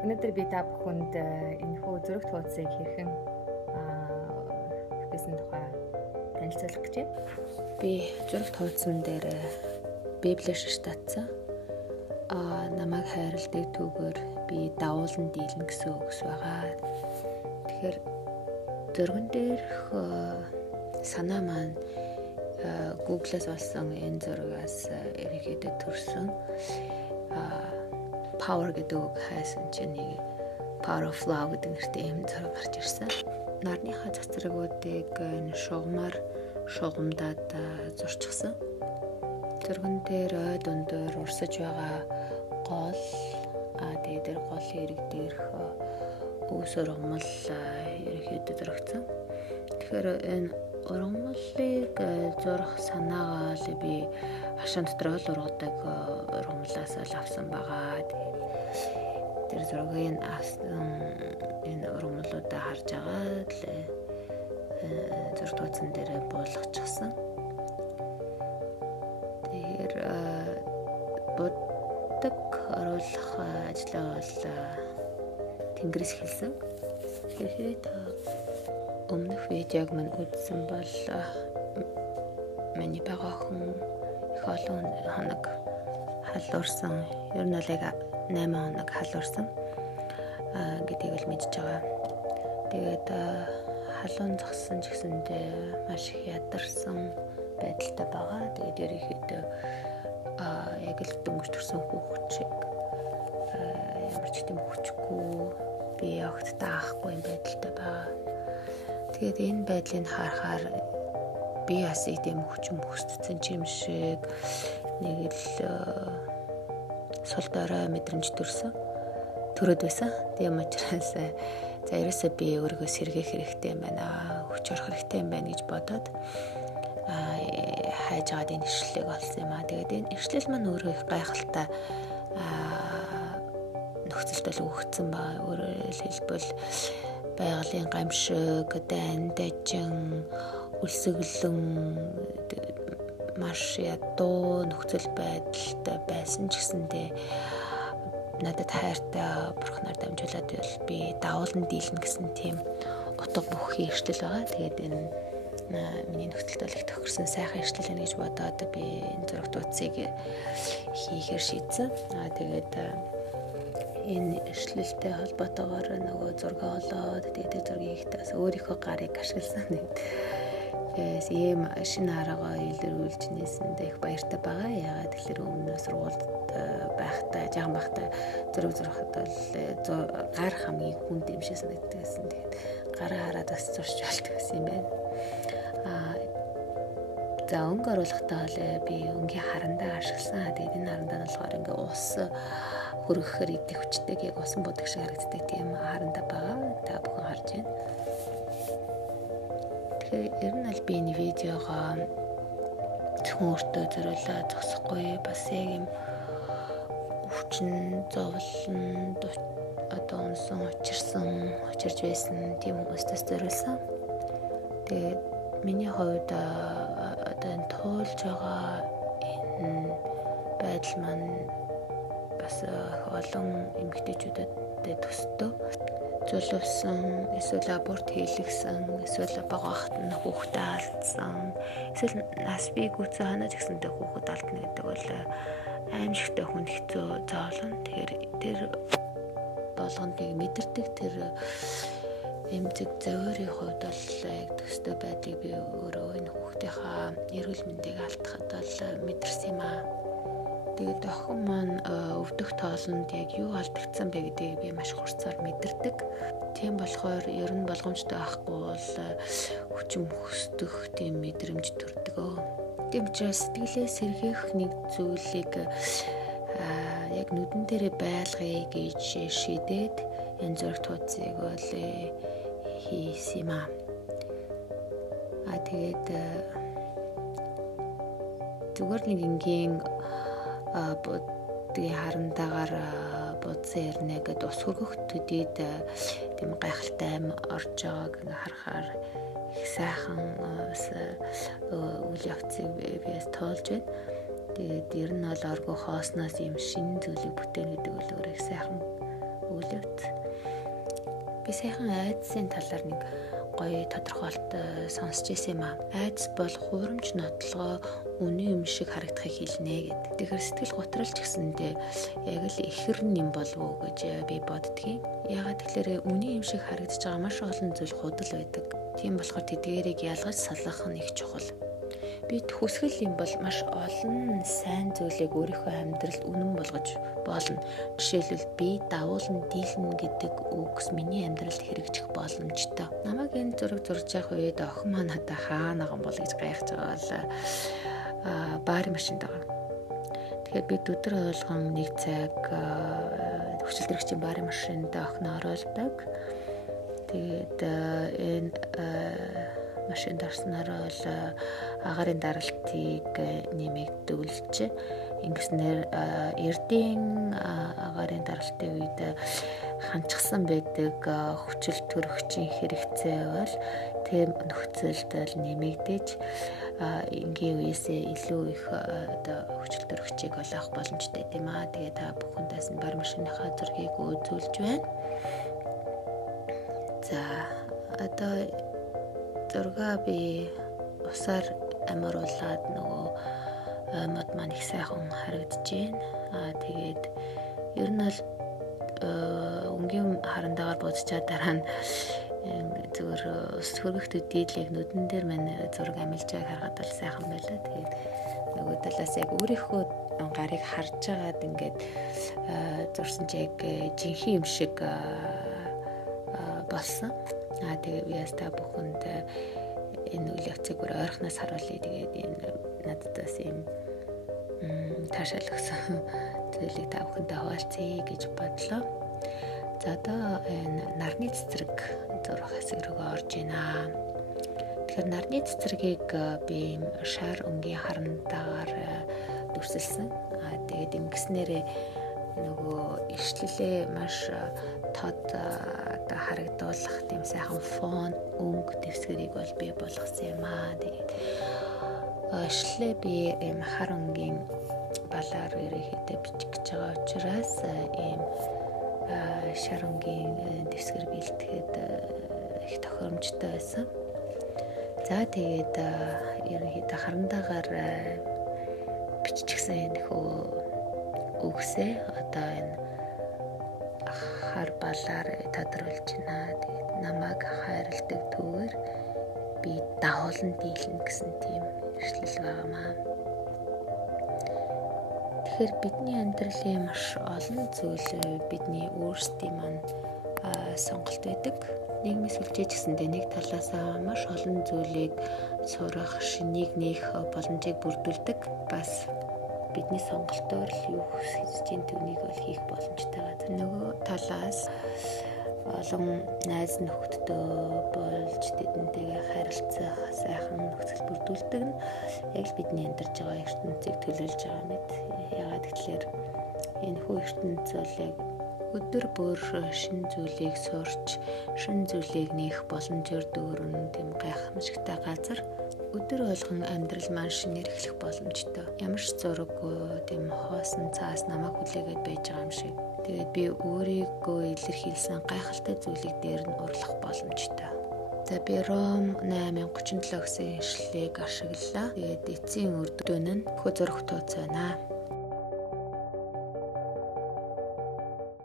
Өнөөдөр би та бүхэнд энэхүү зөрөх тууцыг хэрхэн хийсэн тухай танилцуулах гэж байна. Би зөрөх тууцсан дээр Библийг шатаацсан. Намайг хайрладаг түүгээр би давуулан дийлэн гэсэн үгс байгаа. Тэгэхээр зөргөн дээрх санаа маань Google-аас олсон энэ зургаас ерөнхийдөө төрсөн. Power гэдэг үг хайсан чинь нэг Power of Love гэдэг нэртэй юм зураг гарч ирсэн. Нарныхаа цацрагуудыг шугамдаад зурчихсан. Зурган дээр ой дундуур урсаж байгаа гол тэгээд тэр голын ирэг дээрх бүс ургамал ерөнхийдөө зурагдсан. Тэгэхээр энэ ургамлыг зурх санаагаа л би хашаан дотор л ургадаг ургамлаас л авсан байгаа. Тэр зургийг энэ ургамлуудаа харж байгаа л зураг тууцсан дээр буулгачихсан. Тэгэхээр буддаг оруулах ажлаа бол Тэнгэрээс эхэлсэн. Тэгэхээр та өмнөх видеог мань үзсэн бол миний байгаа хүн их олон хоног халуурсан. Ер нь л 8 хоног халуурсан гэдгийг л мэдж байгаа. Тэгээд халуун зогссон ч гэсэндээ маш их ядарсан байдалтай байгаа. Тэгээд ерөнхийдөө яг л дөнгөж төрсөн хүүхэд шиг ямар ч тийм хүчгүй би огт даахгүй юм байдалтай байгаа. Тэгээд энэ байдлыг харахаар би бас ийм хүчин хөсцсөн юм шиг нэг л сул дорой мэдрэмж төрөөд байсан. Тийм учраас за ерөөсөө би өөрийгөө сэргээх хэрэгтэй юм байна. Хүч орох хэрэгтэй юм байна гэж бодоод хайж аваад энэ иршлэлийг олсон юм аа. Тэгээд энэ иршлэл маань өөрөө их гайхалтай нөхцөлд л өгөгдсөн ба. Өөрөөр хэлбэл байгалийн гамшиг, дайн, дажин, үлсэглэн маш ядуу нөхцөл байдалтай байсан ч гэсэндээ надад хайртай бурхнаар дамжуулаад би давуулан дийлнэ гэсэн тийм утга бүхий иршлэл байгаа. Тэгээд энэ миний нөхцөлд их тохирсон сайхан иршлэл байна гэж бодоод би энэ зураг тууцыг хийхээр шийдсэн. Тэгээд энэ иршлэлтэй холбоотойгоор нөгөө зураг олоод тэгээд зургийг ихтээс өөрийнхөө гарыг ашигласан. Ийм шинэ арга илрүүлж нээсэндээ их баяртай байгаа. Ягаад гэхээр өмнө сургуульд байхдаа, жаахан байхдаа зураг зурхад бол гар хамгийн хүнд юм шиг санагддаг гэсэн. Тэгээд гараа хараад бас зурч болдог гэсэн юм байна. За өнгө оруулахдаа л би өнгийн харандаа ашигласан. Тэгээд энэ харандаа нь болохоор ингээ ус хөргөхөр идэх хүчтэйг яг усан бодог шиг харагддаг тийм харандаа байгаа. Та бүхэн харж байна. Ер нь аль би энэ видеогоо зөвхөн өөртөө зориулаад зогсохгүй бас яг юм өвчин зовлон одоо унсан учирч байсан тийм хүмүүстээс зориулсан. Тэгээд миний хувьд одоо энэ туулж байгаа энэ байдал маань бас олон эмэгтэйчүүдэд төстэй зулвсан, эсвэл аборт хийлгсэн, эсвэл багахт нь хүүхдээ алдсан, эсвэл нас бий гүцэн ханаж гисэнтэй хүүхэд алдна гэдэг бол аимшигтай хүнд хэцүү зовлон. Тэгэхээр тэр болгоныг мэдэрдэг тэр эмзэг зөөрийн хувьд бол яг төстэй байдлыг би өөрөө энэ хүүхдийнхаа эрүүл мэндийг алдахад бол мэдэрсэн юм аа. Тэгээд охин маань өвдөх тоолонд яг юу алдагдсан бэ гэдгийг би маш хурцаар мэдэрдэг. Тийм болохоор ер нь болгоомжтой байхгүй бол хүчин хөсдөх тийм мэдрэмж төрдөг. Тийм учраас сэтгэлээ сэргээх нэг зүйлийг яг нүдэн дээрээ байлгая гэж шийдээд энэ зураг тууцыг бол хийсэн юм аа. Тэгээд зүгээр нэг ингийн буддгийн харандаагаар будсан ярнэ гэд ус хөргөх төдийд тийм гайхалтай аим орж байгааг харахаар их сайхан үйл явцыг бис тоолж байна. Тэгээд ер нь бол орго хоосноос юм шинэ зүйлийг бүтээн гэдэг бол өөр их сайхан үйл явц. Би сайхан айдсын талаар нэг гоё тодорхойлт сонсч ирсэн юм аа. Айдас бол хуурамч нотлогоо үнэн юм шиг харагдахыг хэлнэ гэдэг. Тэгэхээр сэтгэл готролч гэсэндээ яг л ихэр юм болов уу гэж би боддгийн. Ягаад тэгэхээр үнэн юм шиг харагдаж байгаа маш олон зүйл худал байдаг. Тийм болохоор тэдгээрийг ялгаж салгах нь их чухал. Бид хүсгэл юм бол маш олон сайн зүйлийг өөрийнхөө амьдралд үнэн болгож болно. Жишээлбэл би давуулан дийлнэ гэдэг үгс миний амьдралд хэрэгжих боломжтой. Намайг энэ зураг зурж явах үед охин маань надад хаана гам бол гэж гайхаж байгаа бол баарын машинд байгаа. Тэгэхээр бид өдөр болгон нэг цаг хүчил төрөгчийн баарын машинд охиноо оруулдаг. Тэгээд энэ машинд орсноор бол агарын даралтыг нэмэгдүүлж ингэснээр эрдийн агарын даралтын үед ханчсан байдаг хүчил төрөгчийн хэрэгцээ бол тийм нөхцөлд нэмэгдэж энгийн үеэсээ илүү их хүчил төрөгчийг олох боломжтой тийм аа. Тэгээд та бүхэндээс нь бар машиныхаа зургийг үзүүлж байна. За одоо зургаа би усаар амируулад нөгөө мод маань их сайхан харагдаж байна. Тэгээд ер нь бол өнгийн харандагаар бодчаад дараа нь зүгээр ус хөргөхтүүд дийлэг нүдэн дээр мань зураг амилж байгааг харахад бол сайхан байлаа. Тэгээд нөгөө талаас яг өөрийнхөө гарыг харж байгаад ингээд зурсан чи яг жинхэнэ юм шиг болсон. Тэгээ би яста бүхэнд энэ үйл явцыг бүр ойрхоноос харуулъя. Тэгээд энэ надаас юм таашаал өгсөн зүйлийг та бүхэнтэй хуваалцъя гэж бодлоо. За одоо энэ нарны цэцэрэг зурх хэсэг рүү орж байна. Тэгэхээр нарны цэцэргийг би шар өнгийн харантаагаар дүрсэлсэн. Тэгээд ингэснээрээ нөгөө иршлэлээ маш тод харагдуулах тийм сайхан фон өнгө дэвсгэрийг бол би болгосон юм аа. Тэгээд иршлэлээ би ийм хар өнгийн балаар ерөөхдөө бичих гэж байгаа учраас ийм шар өнгийн дэвсгэр бэлтгэхэд их тохиромжтой байсан. За тэгээд ерөөхдөө харандаагаар биччихсэн нөхөө үгсээ одоо энэ хар балаар тодруулж байна. Тэгээд намайг хайрладаг түүгээр би давуулан дийлнэ гэсэн тийм эрсдэл байгаамаа. Тэгэхээр бидний амьдралын маш олон зүйл бидний өөрсдийн маань сонголт байдаг. Нийгмийн сүлжээ гэсэндээ нэг талаас маш олон зүйлийг сурах, шинийг нээх боломжийг бүрдүүлдэг. Бас бидний сонголтоор л юу хийж чинь түүнийг бол хийх боломжтой байгаа. Нөгөө талаас олон найз нөхдөдөө болж тэдэнтэйгээ харилцах, сайхан нөхцөл бүрдүүлдэг нь яг л бидний амьдарч байгаа ертөнцийг төлөөлж байгаа мэт. Ягаад гэвэл энэ хүү ертөнц бол яг өдөр бүр шинэ зүйлийг сурч, шинэ зүйлийг нээх боломжоор дүүрэн тийм гайхамшигтай газар. Өдөр болгон амьдрал маань шинээр эхлэх боломжтой. Ямар ч зураггүй тийм хоосон цаас намайг хүлээгээд байж байгаа юм шиг. Тэгээд би өөрийгөө илэрхийлсэн гайхалтай зүйлийг дээр нь урлах боломжтой. За би Ром 8:37 гэсэн ишлэлийг ашиглалаа. Тэгээд эцсийн үр дүн нь хөө зураг тууц байна.